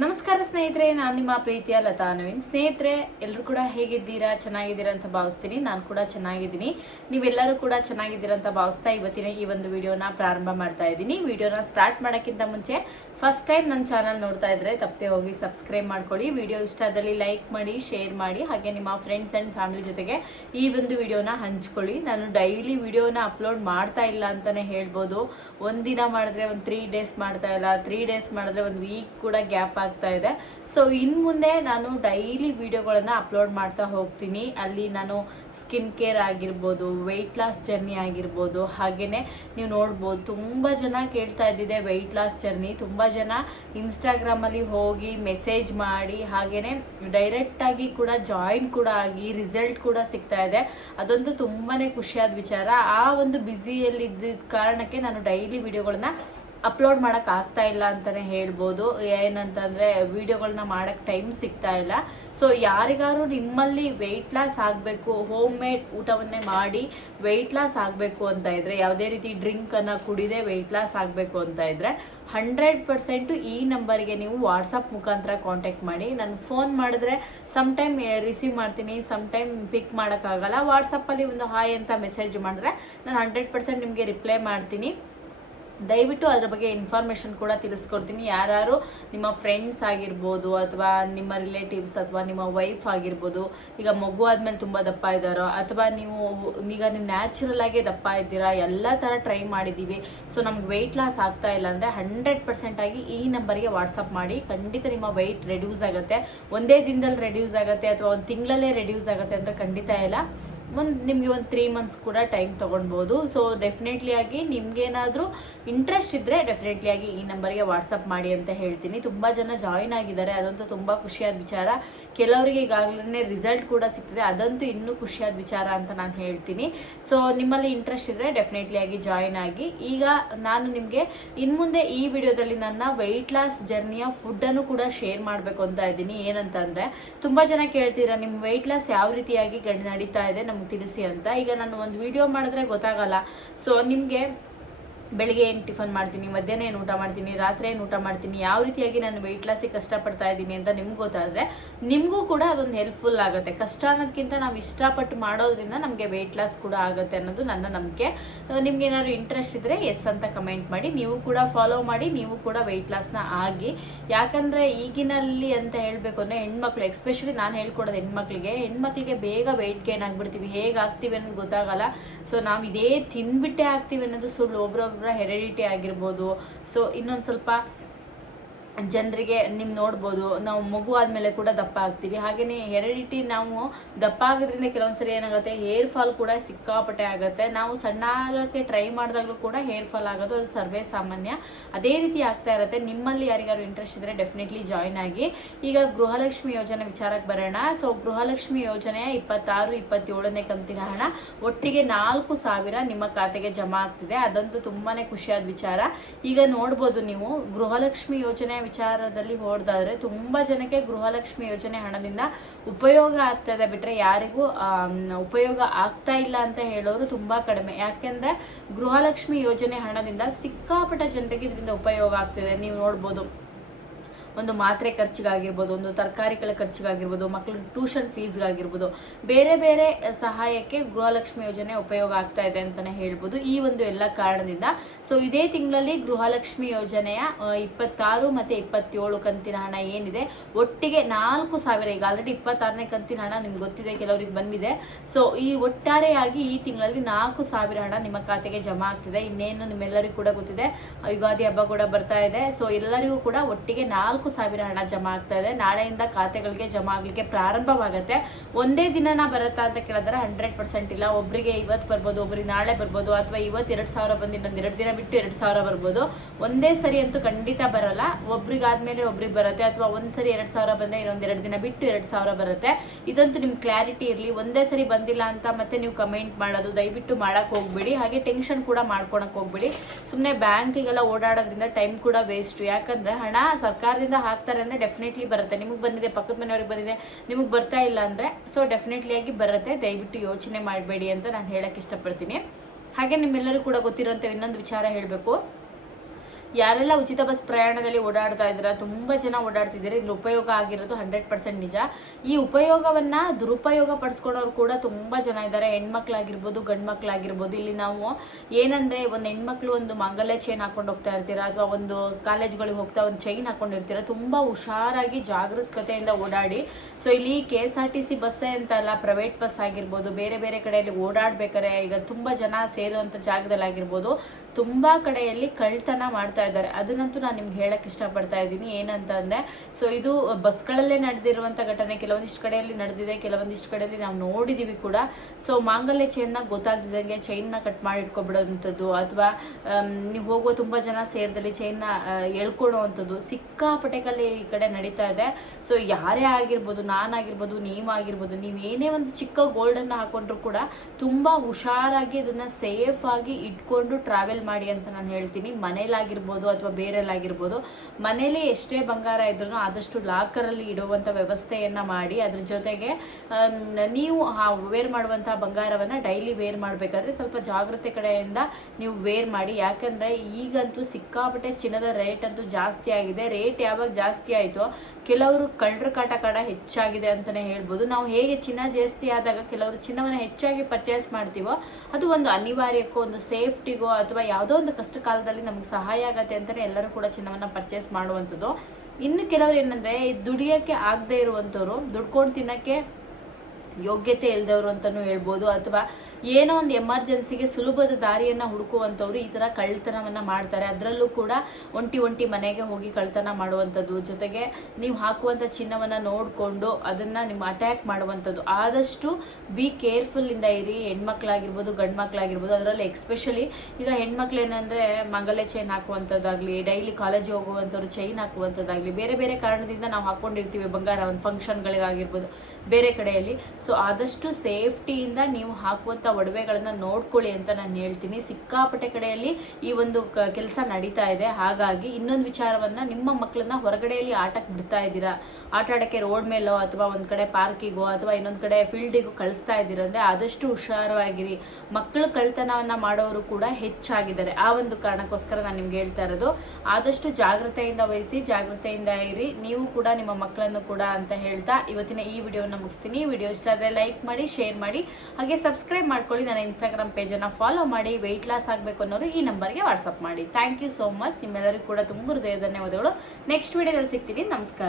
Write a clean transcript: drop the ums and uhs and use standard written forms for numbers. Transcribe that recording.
ನಮಸ್ಕಾರ ಸ್ನೇಹಿತರೆ, ನಾನು ನಿಮ್ಮ ಪ್ರೀತಿಯ ಲತಾ ನವೀನ್. ಸ್ನೇಹಿತರೆ, ಎಲ್ಲರೂ ಕೂಡ ಹೇಗಿದ್ದೀರಾ? ಚೆನ್ನಾಗಿದ್ದೀರಾ ಅಂತ ಭಾವಿಸ್ತೀನಿ. ನಾನು ಕೂಡ ಚೆನ್ನಾಗಿದ್ದೀನಿ. ನೀವೆಲ್ಲರೂ ಕೂಡ ಚೆನ್ನಾಗಿದ್ದೀರಾ ಅಂತ ಭಾವಿಸ್ತಾ ಇವತ್ತಿನ ಈ ಒಂದು ವಿಡಿಯೋನ ಪ್ರಾರಂಭ ಮಾಡ್ತಾ ಇದ್ದೀನಿ. ವಿಡಿಯೋನ ಸ್ಟಾರ್ಟ್ ಮಾಡೋಕ್ಕಿಂತ ಮುಂಚೆ ಫಸ್ಟ್ ಟೈಮ್ ನನ್ನ ಚಾನಲ್ ನೋಡ್ತಾ ಇದ್ರೆ ತಪ್ಪದೆ ಹೋಗಿ ಸಬ್ಸ್ಕ್ರೈಬ್ ಮಾಡ್ಕೊಳ್ಳಿ. ವಿಡಿಯೋ ಇಷ್ಟ ಆದಲ್ಲಿ ಲೈಕ್ ಮಾಡಿ, ಶೇರ್ ಮಾಡಿ, ಹಾಗೆ ನಿಮ್ಮ ಫ್ರೆಂಡ್ಸ್ ಆ್ಯಂಡ್ ಫ್ಯಾಮಿಲಿ ಜೊತೆಗೆ ಈ ಒಂದು ವಿಡಿಯೋನ ಹಂಚ್ಕೊಳ್ಳಿ. ನಾನು ಡೈಲಿ ವಿಡಿಯೋನ ಅಪ್ಲೋಡ್ ಮಾಡ್ತಾ ಇಲ್ಲ ಅಂತಲೇ ಹೇಳ್ಬೋದು. ಒಂದಿನ ಮಾಡಿದ್ರೆ ಒಂದು 3 ಡೇಸ್ ಮಾಡ್ತಾ ಇಲ್ಲ, 3 ಡೇಸ್ ಮಾಡಿದ್ರೆ ಒಂದು ವೀಕ್ ಕೂಡ ಗ್ಯಾಪ್ ಆಗ್ತಾ ಇದೆ. ಸೊ ಇನ್ನು ಮುಂದೆ ನಾನು ಡೈಲಿ ವಿಡಿಯೋಗಳನ್ನು ಅಪ್ಲೋಡ್ ಮಾಡ್ತಾ ಹೋಗ್ತೀನಿ. ಅಲ್ಲಿ ನಾನು ಸ್ಕಿನ್ ಕೇರ್ ಆಗಿರ್ಬೋದು, ವೆಯ್ಟ್ ಲಾಸ್ ಜರ್ನಿ ಆಗಿರ್ಬೋದು, ಹಾಗೆಯೇ ನೀವು ನೋಡ್ಬೋದು ತುಂಬ ಜನ ಕೇಳ್ತಾ ಇದ್ದಿದೆ ವೆಯ್ಟ್ ಲಾಸ್ ಜರ್ನಿ. ತುಂಬ ಜನ ಇನ್ಸ್ಟಾಗ್ರಾಮಲ್ಲಿ ಹೋಗಿ ಮೆಸೇಜ್ ಮಾಡಿ, ಹಾಗೆಯೇ ಡೈರೆಕ್ಟಾಗಿ ಕೂಡ ಜಾಯಿನ್ ಕೂಡ ಆಗಿ ರಿಸಲ್ಟ್ ಕೂಡ ಸಿಗ್ತಾ ಇದೆ. ಅದಂತೂ ತುಂಬಾ ಖುಷಿಯಾದ ವಿಚಾರ. ಆ ಒಂದು ಬ್ಯುಸಿಯಲ್ಲಿದ್ದ ಕಾರಣಕ್ಕೆ ನಾನು ಡೈಲಿ ವಿಡಿಯೋಗಳನ್ನ ಅಪ್ಲೋಡ್ ಮಾಡೋಕ್ಕೆ ಆಗ್ತಾ ಇಲ್ಲ ಅಂತಲೇ ಹೇಳ್ಬೋದು. ಏನಂತಂದರೆ ವಿಡಿಯೋಗಳನ್ನ ಮಾಡೋಕ್ಕೆ ಟೈಮ್ ಸಿಗ್ತಾ ಇಲ್ಲ. ಸೊ ಯಾರಿಗಾರು ನಿಮ್ಮಲ್ಲಿ ವೆಯ್ಟ್ ಲಾಸ್ ಆಗಬೇಕು, ಹೋಮ್ ಮೇಡ್ ಊಟವನ್ನೇ ಮಾಡಿ ವೆಯ್ಟ್ ಲಾಸ್ ಆಗಬೇಕು ಅಂತ ಇದ್ದರೆ, ಯಾವುದೇ ರೀತಿ ಡ್ರಿಂಕನ್ನು ಕುಡಿದೇ ವೆಯ್ಟ್ ಲಾಸ್ ಆಗಬೇಕು ಅಂತ ಇದ್ದರೆ 100% ಈ ನಂಬರಿಗೆ ನೀವು ವಾಟ್ಸಪ್ ಮುಖಾಂತರ ಕಾಂಟ್ಯಾಕ್ಟ್ ಮಾಡಿ. ನಾನು ಫೋನ್ ಮಾಡಿದ್ರೆ ಸಮ್ಟೈಮ್ ರಿಸೀವ್ ಮಾಡ್ತೀನಿ, ಸಮ್ಟೈಮ್ ಪಿಕ್ ಮಾಡೋಕ್ಕಾಗಲ್ಲ. ವಾಟ್ಸಪ್ಪಲ್ಲಿ ಒಂದು ಹಾಯ್ ಅಂತ ಮೆಸೇಜ್ ಮಾಡಿದ್ರೆ ನಾನು 100% ನಿಮಗೆ ರಿಪ್ಲೈ ಮಾಡ್ತೀನಿ. ದಯವಿಟ್ಟು ಅದ್ರ ಬಗ್ಗೆ ಇನ್ಫಾರ್ಮೇಷನ್ ಕೂಡ ತಿಳಿಸ್ಕೊಡ್ತೀನಿ. ಯಾರು ನಿಮ್ಮ ಫ್ರೆಂಡ್ಸ್ ಆಗಿರ್ಬೋದು, ಅಥವಾ ನಿಮ್ಮ ರಿಲೇಟಿವ್ಸ್, ಅಥವಾ ನಿಮ್ಮ ವೈಫ್ ಆಗಿರ್ಬೋದು, ಈಗ ಮಗು ಆದಮೇಲೆ ತುಂಬ ದಪ್ಪ ಇದ್ದಾರೋ, ಅಥವಾ ನೀವು ನ್ಯಾಚುರಲ್ ಆಗೇ ದಪ್ಪ ಇದ್ದೀರಾ, ಎಲ್ಲ ಥರ ಟ್ರೈ ಮಾಡಿದ್ದೀವಿ, ಸೊ ನಮ್ಗೆ ವೆಯ್ಟ್ ಲಾಸ್ ಆಗ್ತಾ ಇಲ್ಲ ಅಂದರೆ 100% ಆಗಿ ಈ ನಂಬರ್ಗೆ ವಾಟ್ಸಪ್ ಮಾಡಿ. ಖಂಡಿತ ನಿಮ್ಮ ವೆಯ್ಟ್ ರೆಡ್ಯೂಸ್ ಆಗುತ್ತೆ. ಒಂದೇ ದಿನದಲ್ಲಿ ರೆಡ್ಯೂಸ್ ಆಗುತ್ತೆ ಅಥವಾ ಒಂದು ತಿಂಗಳಲ್ಲೇ ರೆಡ್ಯೂಸ್ ಆಗುತ್ತೆ ಅಂತ ಖಂಡಿತ ಇಲ್ಲ. ನಿಮಗೆ ಒಂದು 3 ಮಂತ್ಸ್ ಕೂಡ ಟೈಮ್ ತೊಗೊಳ್ಬೋದು. ಸೊ ಡೆಫಿನೆಟ್ಲಿ ಆಗಿ ನಿಮ್ಗೇನಾದರೂ ಇಂಟ್ರೆಸ್ಟ್ ಇದ್ದರೆ ಡೆಫಿನೆಟ್ಲಿ ಆಗಿ ಈ ನಂಬರ್ಗೆ ವಾಟ್ಸಪ್ ಮಾಡಿ ಅಂತ ಹೇಳ್ತೀನಿ. ತುಂಬ ಜನ ಜಾಯಿನ್ ಆಗಿದ್ದಾರೆ, ಅದಂತೂ ತುಂಬ ಖುಷಿಯಾದ ವಿಚಾರ. ಕೆಲವರಿಗೆ ಈಗಾಗಲೇ ರಿಸಲ್ಟ್ ಕೂಡ ಸಿಗ್ತದೆ, ಅದಂತೂ ಇನ್ನೂ ಖುಷಿಯಾದ ವಿಚಾರ ಅಂತ ನಾನು ಹೇಳ್ತೀನಿ. ಸೊ ನಿಮ್ಮಲ್ಲಿ ಇಂಟ್ರೆಸ್ಟ್ ಇದ್ದರೆ ಡೆಫಿನೆಟ್ಲಿ ಆಗಿ ಜಾಯಿನ್ ಆಗಿ. ಈಗ ನಾನು ನಿಮಗೆ ಇನ್ನು ಮುಂದೆ ಈ ವಿಡಿಯೋದಲ್ಲಿ ನನ್ನ ವೆಯ್ಟ್ ಲಾಸ್ ಜರ್ನಿಯ ಫುಡ್ಡನ್ನು ಕೂಡ ಶೇರ್ ಮಾಡಬೇಕು ಅಂತ ಇದ್ದೀನಿ. ಏನಂತಂದರೆ ತುಂಬ ಜನ ಕೇಳ್ತೀರಾ ನಿಮ್ಮ ವೆಯ್ಟ್ ಲಾಸ್ ಯಾವ ರೀತಿಯಾಗಿ ನಡೀತಾ ಇದೆ ನಮ್ಗೆ ತಿಳಿಸಿ ಅಂತ. ಈಗ ನಾನು ಒಂದು ವಿಡಿಯೋ ಮಾಡಿದ್ರೆ ಗೊತ್ತಾಗಲ್ಲ. ಸೊ ನಿಮಗೆ ಬೆಳಿಗ್ಗೆ ಏನು ಟಿಫನ್ ಮಾಡ್ತೀನಿ, ಮಧ್ಯಾಹ್ನ ಏನು ಊಟ ಮಾಡ್ತೀನಿ, ರಾತ್ರಿ ಏನು ಊಟ ಮಾಡ್ತೀನಿ, ಯಾವ ರೀತಿಯಾಗಿ ನಾನು ವೆಯ್ಟ್ ಲಾಸಿಗೆ ಕಷ್ಟಪಡ್ತಾ ಇದ್ದೀನಿ ಅಂತ ನಿಮ್ಗೆ ಗೊತ್ತಾದರೆ ನಿಮಗೂ ಕೂಡ ಅದೊಂದು ಹೆಲ್ಪ್ಫುಲ್ ಆಗುತ್ತೆ. ಕಷ್ಟ ಅನ್ನೋದಕ್ಕಿಂತ ನಾವು ಇಷ್ಟಪಟ್ಟು ಮಾಡೋದ್ರಿಂದ ನಮಗೆ ವೆಯ್ಟ್ ಲಾಸ್ ಕೂಡ ಆಗುತ್ತೆ ಅನ್ನೋದು ನನ್ನ ನಂಬಿಕೆ. ನಿಮ್ಗೆ ಏನಾದ್ರು ಇಂಟ್ರೆಸ್ಟ್ ಇದ್ದರೆ ಎಸ್ ಅಂತ ಕಮೆಂಟ್ ಮಾಡಿ. ನೀವು ಕೂಡ ಫಾಲೋ ಮಾಡಿ, ನೀವು ಕೂಡ ವೆಯ್ಟ್ ಲಾಸ್ನ ಆಗಿ. ಯಾಕಂದರೆ ಈಗಿನಲ್ಲಿ ಅಂತ ಹೇಳಬೇಕು ಅಂದರೆ ಹೆಣ್ಮಕ್ಳು, ಎಸ್ಪೆಷಲಿ ನಾನು ಹೇಳ್ಕೊಡೋದು ಹೆಣ್ಮಕ್ಳಿಗೆ ಬೇಗ ವೆಯ್ಟ್ ಗೇನ್ ಆಗಿಬಿಡ್ತೀವಿ. ಹೇಗೆ ಆಗ್ತೀವಿ ಅನ್ನೋದು ಗೊತ್ತಾಗಲ್ಲ. ಸೊ ನಾವು ಇದೇ ತಿಂದ್ಬಿಟ್ಟೆ ಆಗ್ತೀವಿ ಅನ್ನೋದು ಸುಳ್ಳು. ಒಬ್ಬರೊಬ್ಬರ ಹೆರಿಡಿಟಿ ಆಗಿರ್ಬೋದು. ಸೊ ಇನ್ನೊಂದು ಸ್ವಲ್ಪ ಜನರಿಗೆ ನೀವು ನೋಡ್ಬೋದು, ನಾವು ಮಗು ಆದಮೇಲೆ ಕೂಡ ದಪ್ಪ ಆಗ್ತೀವಿ. ಹಾಗೆಯೇ ಹೆರಿಡಿಟಿ, ನಾವು ದಪ್ಪ ಆಗೋದ್ರಿಂದ ಕೆಲವೊಂದ್ಸರಿ ಏನಾಗುತ್ತೆ, ಹೇರ್ ಫಾಲ್ ಕೂಡ ಸಿಕ್ಕಾಪಟ್ಟೆ ಆಗುತ್ತೆ. ನಾವು ಸಣ್ಣ ಆಗೋಕ್ಕೆ ಟ್ರೈ ಮಾಡಿದಾಗಲೂ ಕೂಡ ಹೇರ್ ಫಾಲ್ ಆಗೋದು ಅದು ಸರ್ವೇ ಸಾಮಾನ್ಯ. ಅದೇ ರೀತಿ ಆಗ್ತಾ ಇರುತ್ತೆ. ನಿಮ್ಮಲ್ಲಿ ಯಾರಿಗಾರು ಇಂಟ್ರೆಸ್ಟ್ ಇದ್ದರೆ ಡೆಫಿನೆಟ್ಲಿ ಜಾಯ್ನ್ ಆಗಿ. ಈಗ ಗೃಹಲಕ್ಷ್ಮಿ ಯೋಜನೆ ವಿಚಾರಕ್ಕೆ ಬರೋಣ. ಸೊ ಗೃಹಲಕ್ಷ್ಮಿ ಯೋಜನೆಯ 26, 27ನೇ ಕಂತಿನ ಹಣ ಒಟ್ಟಿಗೆ 4,000 ನಿಮ್ಮ ಖಾತೆಗೆ ಜಮಾ ಆಗ್ತಿದೆ. ಅದಂತೂ ತುಂಬಾ ಖುಷಿಯಾದ ವಿಚಾರ. ಈಗ ನೋಡ್ಬೋದು ನೀವು, ಗೃಹಲಕ್ಷ್ಮಿ ಯೋಜನೆ ವಿಚಾರದಲ್ಲಿ ಹೋದಾದ್ರೆ ತುಂಬ ಜನಕ್ಕೆ ಗೃಹಲಕ್ಷ್ಮಿ ಯೋಜನೆ ಹಣದಿಂದ ಉಪಯೋಗ ಆಗ್ತಾ ಇದೆ ಬಿಟ್ಟರೆ ಯಾರಿಗೂ ಉಪಯೋಗ ಆಗ್ತಾ ಇಲ್ಲ ಅಂತ ಹೇಳೋರು ತುಂಬ ಕಡಿಮೆ. ಯಾಕೆಂದರೆ ಗೃಹಲಕ್ಷ್ಮಿ ಯೋಜನೆ ಹಣದಿಂದ ಸಿಕ್ಕಾಪಟ್ಟ ಜನರಿಗೆ ಇದರಿಂದ ಉಪಯೋಗ ಆಗ್ತಿದೆ. ನೀವು ನೋಡ್ಬೋದು, ಒಂದು ಮಾತ್ರೆ ಖರ್ಚಿಗಾಗಿರ್ಬೋದು, ಒಂದು ತರಕಾರಿಗಳ ಖರ್ಚಿಗಾಗಿರ್ಬೋದು, ಮಕ್ಕಳ ಟ್ಯೂಷನ್ ಫೀಸ್ಗಾಗಿರ್ಬೋದು, ಬೇರೆ ಬೇರೆ ಸಹಾಯಕ್ಕೆ ಗೃಹಲಕ್ಷ್ಮಿ ಯೋಜನೆ ಉಪಯೋಗ ಆಗ್ತಾ ಇದೆ ಅಂತಲೇ ಹೇಳ್ಬೋದು ಈ ಒಂದು ಎಲ್ಲ ಕಾರಣದಿಂದ. ಸೊ ಇದೇ ತಿಂಗಳಲ್ಲಿ ಗೃಹಲಕ್ಷ್ಮಿ ಯೋಜನೆಯ 26 ಮತ್ತು 27 ಕಂತಿನ ಹಣ ಏನಿದೆ ಒಟ್ಟಿಗೆ 4,000. ಈಗ ಆಲ್ರೆಡಿ 26ನೇ ಕಂತಿನ ಹಣ ನಿಮ್ಗೆ ಗೊತ್ತಿದೆ, ಕೆಲವರಿಗೆ ಬಂದಿದೆ. ಸೊ ಈ ಒಟ್ಟಾರೆಯಾಗಿ ಈ ತಿಂಗಳಲ್ಲಿ 4,000 ಹಣ ನಿಮ್ಮ ಖಾತೆಗೆ ಜಮಾ ಆಗ್ತಿದೆ. ಇನ್ನೇನು ನಿಮ್ಮೆಲ್ಲರಿಗೂ ಕೂಡ ಗೊತ್ತಿದೆ, ಯುಗಾದಿ ಹಬ್ಬ ಕೂಡ ಬರ್ತಾ ಇದೆ. ಸೊ ಎಲ್ಲರಿಗೂ ಕೂಡ ಒಟ್ಟಿಗೆ 4,000 ಹಣ ಜಮಾ ಆಗ್ತಾ ಇದೆ. ನಾಳೆಯಿಂದ ಖಾತೆಗಳಿಗೆ ಜಮಾ ಆಗಲಿಕ್ಕೆ ಪ್ರಾರಂಭವಾಗುತ್ತೆ. ಒಂದೇ ದಿನನ ಬರುತ್ತಾ ಅಂತ ಕೇಳಿದ್ರೆ 100% ಇಲ್ಲ. ಒಬ್ಬರಿಗೆ ಇವತ್ತು ಬರ್ಬೋದು, ಒಬ್ಬರಿಗೆ ನಾಳೆ ಬರ್ಬೋದು, ಅಥವಾ ಇವತ್ತು 2,000 ಬಂದು ಇನ್ನೊಂದು 2 ದಿನ ಬಿಟ್ಟು 2,000 ಬರ್ಬೋದು. ಒಂದೇ ಸರಿ ಅಂತೂ ಖಂಡಿತ ಬರಲ್ಲ. ಒಬ್ರಿಗಾದ್ಮೇಲೆ ಒಬ್ರಿಗೆ ಬರುತ್ತೆ, ಅಥವಾ ಒಂದ್ಸರಿ 2,000 ಬಂದರೆ ಇನ್ನೊಂದು 2 ದಿನ ಬಿಟ್ಟು 2,000 ಬರುತ್ತೆ. ಇದಂತೂ ನಿಮ್ಗೆ ಕ್ಲಾರಿಟಿ ಇರಲಿ. ಒಂದೇ ಸರಿ ಬಂದಿಲ್ಲ ಅಂತ ಮತ್ತೆ ನೀವು ಕಮೆಂಟ್ ಮಾಡೋದು ದಯವಿಟ್ಟು ಮಾಡಕ್ಕೆ ಹೋಗ್ಬಿಡಿ. ಹಾಗೆ ಟೆನ್ಷನ್ ಕೂಡ ಮಾಡ್ಕೊಳಕ್ಕೆ ಹೋಗ್ಬಿಡಿ. ಸುಮ್ಮನೆ ಬ್ಯಾಂಕಿಗೆಲ್ಲ ಓಡಾಡೋದ್ರಿಂದ ಟೈಮ್ ಕೂಡ ವೇಸ್ಟು. ಯಾಕಂದರೆ ಹಣ ಸರ್ಕಾರದಿಂದ ಹಾಕ್ತಾರೆ ಅಂದರೆ ಡೆಫಿನೆಟ್ಲಿ ಬರುತ್ತೆ. ನಿಮಗೆ ಬಂದಿದೆ, ಪಕ್ಕದ ಮನೆಯವ್ರಿಗೆ ಬಂದಿದೆ, ನಿಮಗೆ ಬರ್ತಾ ಇಲ್ಲ ಅಂದರೆ ಸೊ ಡೆಫಿನೆಟ್ಲಿ ಆಗಿ ಬರುತ್ತೆ. ದಯವಿಟ್ಟು ಯೋಚನೆ ಮಾಡಬೇಡಿ ಅಂತ ನಾನು ಹೇಳಕ್ಕೆ ಇಷ್ಟಪಡ್ತೀನಿ. ಹಾಗೆ ನಿಮ್ಮೆಲ್ಲರೂ ಕೂಡ ಗೊತ್ತಿರೋಂಥ ಇನ್ನೊಂದು ವಿಚಾರ ಹೇಳಬೇಕು. ಯಾರೆಲ್ಲ ಉಚಿತ ಬಸ್ ಪ್ರಯಾಣದಲ್ಲಿ ಓಡಾಡ್ತಾ ಇದ್ದೀರಾ, ತುಂಬ ಜನ ಓಡಾಡ್ತಿದ್ದೀರಿ, ಇದ್ರ ಉಪಯೋಗ ಆಗಿರೋದು 100% ನಿಜ. ಈ ಉಪಯೋಗವನ್ನು ದುರುಪಯೋಗ ಪಡಿಸ್ಕೊಳ್ಳೋರು ಕೂಡ ತುಂಬ ಜನ ಇದ್ದಾರೆ, ಹೆಣ್ಮಕ್ಳಾಗಿರ್ಬೋದು ಗಂಡು ಮಕ್ಳಾಗಿರ್ಬೋದು. ಇಲ್ಲಿ ನಾವು ಏನಂದರೆ, ಒಂದು ಹೆಣ್ಮಕ್ಳು ಒಂದು ಮಾಂಗಲ್ಯ ಚೈನ್ ಹಾಕೊಂಡು ಹೋಗ್ತಾ ಇರ್ತೀರಾ, ಅಥವಾ ಒಂದು ಕಾಲೇಜ್ಗಳಿಗೆ ಹೋಗ್ತಾ ಒಂದು ಚೈನ್ ಹಾಕೊಂಡಿರ್ತೀರ, ತುಂಬ ಹುಷಾರಾಗಿ ಜಾಗರೂಕತೆಯಿಂದ ಓಡಾಡಿ. ಸೊ ಇಲ್ಲಿ KSRTC ಬಸ್ಸೇ ಅಂತಲ್ಲ, ಪ್ರೈವೇಟ್ ಬಸ್ ಆಗಿರ್ಬೋದು, ಬೇರೆ ಬೇರೆ ಕಡೆಯಲ್ಲಿ ಓಡಾಡ್ಬೇಕಾರೆ ಈಗ ತುಂಬ ಜನ ಸೇರುವಂಥ ಜಾಗದಲ್ಲಿ ಆಗಿರ್ಬೋದು, ತುಂಬ ಕಡೆಯಲ್ಲಿ ಕಳ್ತನ ಮಾಡ್ತಾ ಇದ್ದಾರೆ. ಅದನ್ನಂತೂ ನಾನು ನಿಮ್ಗೆ ಹೇಳಕ್ಕೆ ಇಷ್ಟಪಡ್ತಾ ಇದ್ದೀನಿ. ಏನಂತಂದರೆ, ಸೊ ಇದು ಬಸ್ಗಳಲ್ಲೇ ನಡೆದಿರುವಂಥ ಘಟನೆ, ಕೆಲವೊಂದಿಷ್ಟು ಕಡೆಯಲ್ಲಿ ನಡೆದಿದೆ, ಕೆಲವೊಂದಿಷ್ಟು ಕಡೆಯಲ್ಲಿ ನಾವು ನೋಡಿದ್ದೀವಿ ಕೂಡ. ಸೊ ಮಾಂಗಲ್ಯ ಚೈನ್ನ ಗೊತ್ತಾಗ್ತಿದ್ದಂಗೆ ಚೈನ್ನ ಕಟ್ ಮಾಡಿ ಇಟ್ಕೊಬಿಡೋವಂಥದ್ದು, ಅಥವಾ ನೀವು ಹೋಗೋ ತುಂಬ ಜನ ಸೇರಿದಲ್ಲಿ ಚೈನ್ನ ಎಳ್ಕೊಳ್ಳೋವಂಥದ್ದು ಸಿಕ್ಕಾಪಟ್ಟೆ ಈ ಕಡೆ ನಡೀತಾ ಇದೆ. ಸೊ ಯಾರೇ ಆಗಿರ್ಬೋದು, ನಾನಾಗಿರ್ಬೋದು, ನೀವಾಗಿರ್ಬೋದು, ನೀವು ಏನೇ ಒಂದು ಚಿಕ್ಕ ಗೋಲ್ಡನ್ನು ಹಾಕೊಂಡ್ರು ಕೂಡ ತುಂಬ ಹುಷಾರಾಗಿ ಅದನ್ನು ಸೇಫಾಗಿ ಇಟ್ಕೊಂಡು ಟ್ರಾವೆಲ್ ಮಾಡಿ ಅಂತ ನಾನು ಹೇಳ್ತೀನಿ. ಮನೇಲಾಗಿರ್ಬೋದು ಅಥವಾ ಬೇರೆಲ್ಲಾಗಿರ್ಬೋದು, ಮನೇಲಿ ಎಷ್ಟೇ ಬಂಗಾರ ಇದ್ರೂ ಆದಷ್ಟು ಲಾಕರಲ್ಲಿ ಇಡುವಂಥ ವ್ಯವಸ್ಥೆಯನ್ನು ಮಾಡಿ, ಅದ್ರ ಜೊತೆಗೆ ನೀವು ವೇರ್ ಮಾಡುವಂಥ ಬಂಗಾರವನ್ನು ಡೈಲಿ ವೇರ್ ಮಾಡಬೇಕಾದ್ರೆ ಸ್ವಲ್ಪ ಜಾಗ್ರತೆ ಕಡೆಯಿಂದ ನೀವು ವೇರ್ ಮಾಡಿ. ಯಾಕಂದರೆ ಈಗಂತೂ ಸಿಕ್ಕಾಪಟ್ಟೆ ಚಿನ್ನದ ರೇಟ್ ಅಂತೂ ಜಾಸ್ತಿ ಆಗಿದೆ. ರೇಟ್ ಯಾವಾಗ ಜಾಸ್ತಿ ಆಯಿತೋ ಕೆಲವರು ಕಳ್ಳರ ಕಾಟ ಹೆಚ್ಚಾಗಿದೆ ಅಂತಲೇ ಹೇಳ್ಬೋದು. ನಾವು ಹೇಗೆ ಚಿನ್ನ ಜಾಸ್ತಿ ಆದಾಗ ಕೆಲವರು ಚಿನ್ನವನ್ನು ಹೆಚ್ಚಾಗಿ ಪರ್ಚೇಸ್ ಮಾಡ್ತೀವೋ, ಅದು ಒಂದು ಅನಿವಾರ್ಯಕ್ಕೋ, ಒಂದು ಸೇಫ್ಟಿಗೋ, ಅಥವಾ ಯಾವುದೋ ಒಂದು ಕಷ್ಟ ಕಾಲದಲ್ಲಿ ನಮಗೆ ಸಹಾಯ ಆಗತ್ತೆ ಅಂತಲೇ ಎಲ್ಲರೂ ಕೂಡ ಚಿನ್ನವನ್ನು ಪರ್ಚೇಸ್ ಮಾಡುವಂಥದ್ದು. ಇನ್ನು ಕೆಲವರು ಏನಂದರೆ, ದುಡಿಯೋಕ್ಕೆ ಆಗದೆ ಇರುವಂಥವ್ರು, ದುಡ್ಕೊಂಡು ತಿನ್ನೋಕ್ಕೆ ಯೋಗ್ಯತೆ ಇಲ್ಲದವರು ಅಂತಲೂ ಹೇಳ್ಬೋದು, ಅಥವಾ ಏನೋ ಒಂದು ಎಮರ್ಜೆನ್ಸಿಗೆ ಸುಲಭದ ದಾರಿಯನ್ನು ಹುಡುಕುವಂಥವ್ರು ಈ ಥರ ಕಳ್ತನವನ್ನು ಮಾಡ್ತಾರೆ. ಅದರಲ್ಲೂ ಕೂಡ ಒಂಟಿ ಮನೆಗೆ ಹೋಗಿ ಕಳ್ತನ ಮಾಡುವಂಥದ್ದು, ಜೊತೆಗೆ ನೀವು ಹಾಕುವಂಥ ಚಿನ್ನವನ್ನು ನೋಡಿಕೊಂಡು ಅದನ್ನು ನಿಮ್ಮ ಅಟ್ಯಾಕ್ ಮಾಡುವಂಥದ್ದು. ಆದಷ್ಟು ಬಿ ಕೇರ್ಫುಲ್ಲಿಂದ ಇರಿ, ಹೆಣ್ಮಕ್ಳಾಗಿರ್ಬೋದು ಗಂಡು ಮಕ್ಳಾಗಿರ್ಬೋದು. ಅದರಲ್ಲಿ ಎಕ್ಸ್ಪೆಷಲಿ ಈಗ ಹೆಣ್ಮಕ್ಳು ಏನಂದರೆ ಮಂಗಲ್ಯ ಚೈನ್ ಹಾಕುವಂಥದ್ದಾಗಲಿ, ಡೈಲಿ ಕಾಲೇಜಿಗೆ ಹೋಗುವಂಥವ್ರು ಚೈನ್ ಹಾಕುವಂಥದ್ದಾಗಲಿ, ಬೇರೆ ಬೇರೆ ಕಾರಣದಿಂದ ನಾವು ಹಾಕ್ಕೊಂಡಿರ್ತೀವಿ ಬಂಗಾರ, ಒಂದು ಫಂಕ್ಷನ್ಗಳಿಗಾಗಿರ್ಬೋದು ಬೇರೆ ಕಡೆಯಲ್ಲಿ. ಸೊ ಆದಷ್ಟು ಸೇಫ್ಟಿಯಿಂದ ನೀವು ಹಾಕುವಂಥ ಒಡವೆಗಳನ್ನು ನೋಡ್ಕೊಳ್ಳಿ ಅಂತ ನಾನು ಹೇಳ್ತೀನಿ. ಸಿಕ್ಕಾಪಟ್ಟೆ ಕಡೆಯಲ್ಲಿ ಈ ಒಂದು ಕೆಲಸ ನಡೀತಾ ಇದೆ. ಹಾಗಾಗಿ ಇನ್ನೊಂದು ವಿಚಾರವನ್ನು, ನಿಮ್ಮ ಮಕ್ಕಳನ್ನ ಹೊರಗಡೆಯಲ್ಲಿ ಆಟಕ್ಕೆ ಬಿಡ್ತಾ ಇದ್ದೀರಾ, ಆಟ ಆಡೋಕ್ಕೆ ರೋಡ್ ಮೇಲೋ ಅಥವಾ ಒಂದು ಕಡೆ ಪಾರ್ಕಿಗೋ ಅಥವಾ ಇನ್ನೊಂದು ಕಡೆ ಫೀಲ್ಡಿಗೂ ಕಳಿಸ್ತಾ ಇದ್ದೀರಂದರೆ ಆದಷ್ಟು ಹುಷಾರವಾಗಿರಿ. ಮಕ್ಕಳು ಕಳ್ತನವನ್ನು ಮಾಡೋರು ಕೂಡ ಹೆಚ್ಚಾಗಿದ್ದಾರೆ. ಆ ಒಂದು ಕಾರಣಕ್ಕೋಸ್ಕರ ನಾನು ನಿಮ್ಗೆ ಹೇಳ್ತಾ ಇರೋದು, ಆದಷ್ಟು ಜಾಗ್ರತೆಯಿಂದ ವಹಿಸಿ, ಜಾಗ್ರತೆಯಿಂದ ಇರಿ, ನೀವು ಕೂಡ ನಿಮ್ಮ ಮಕ್ಕಳನ್ನು ಕೂಡ ಅಂತ ಹೇಳ್ತಾ ಇವತ್ತಿನ ಈ ವಿಡಿಯೋನ ಮುಗಿಸ್ತೀನಿ. ವಿಡಿಯೋ ಇಷ್ಟ ಆದರೆ ಲೈಕ್ ಮಾಡಿ, ಶೇರ್ ಮಾಡಿ, ಹಾಗೆ ಸಬ್ಸ್ಕ್ರೈಬ್ ಮಾಡ್ಕೊಳ್ಳಿ. ನನ್ನ ಇನ್ಸ್ಟಾಗ್ರಾಮ್ ಪೇಜನ್ನು ಫಾಲೋ ಮಾಡಿ. ವೆಯ್ಟ್ ಲಾಸ್ ಆಗಬೇಕು ಅನ್ನೋರು ಈ ನಂಬರ್ಗೆ ವಾಟ್ಸಪ್ ಮಾಡಿ. Thank you so much. ನಿಮ್ಮೆಲ್ಲರಿಗೂ ಕೂಡ ತುಂಬ ಹೃದಯ ಧನ್ಯವಾದಗಳು. ನೆಕ್ಸ್ಟ್ ವಿಡಿಯೋದಲ್ಲಿ ಸಿಗ್ತೀನಿ. ನಮಸ್ಕಾರ.